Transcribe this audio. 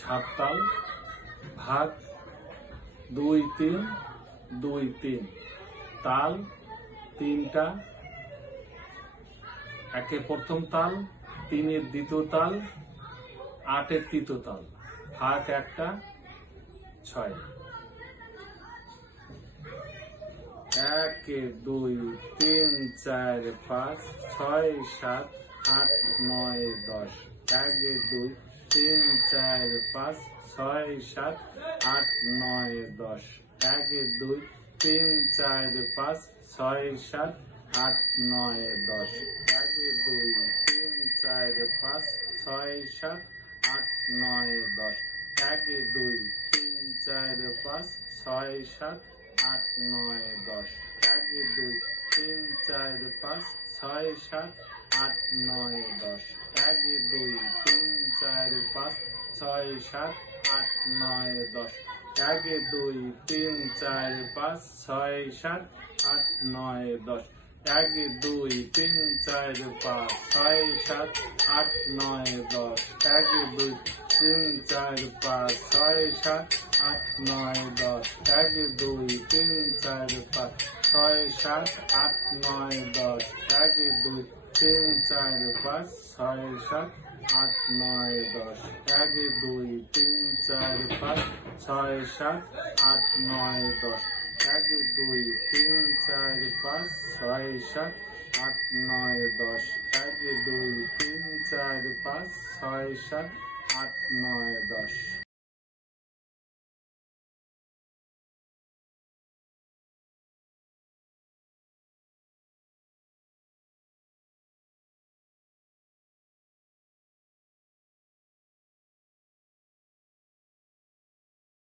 ঝাপতাল, ভাগ 2 3 2 3, তাল 3টা, 1 প্রথম তাল, 3 দ্বিতীয় তাল, 8 তৃতীয় তাল, ভাগ 1টা 6। 1 2 3 4 5 6 7 8 9 10। 1 2 3 4 5 6 7 8 9 10। 1 2 3 4 5 6 7 8 9 10। 1 2 3 4 5 6 7 8 9 10। 1 2 3 4 5 6 7 8 9 10। 1 2 3 4 5 6 7 8 9 10। 1 2 3 4 5 6 7 8 9 10। 1 2 3 4 5 6 7 8 9 10। 1 2 3 4 5 6 7 8 9 10। 1 2 3 4 5 6 7 8 9 10। 1 2 3 4 5 6 7 8 9 10। 1 2 3 4 5 6 7 8 9 10। 1 2 3 4 5 6 7 8 9 10। 1 2 3 4 5 6 7 8 9 10। 1 2 3 4 5 6 7 8 9 10।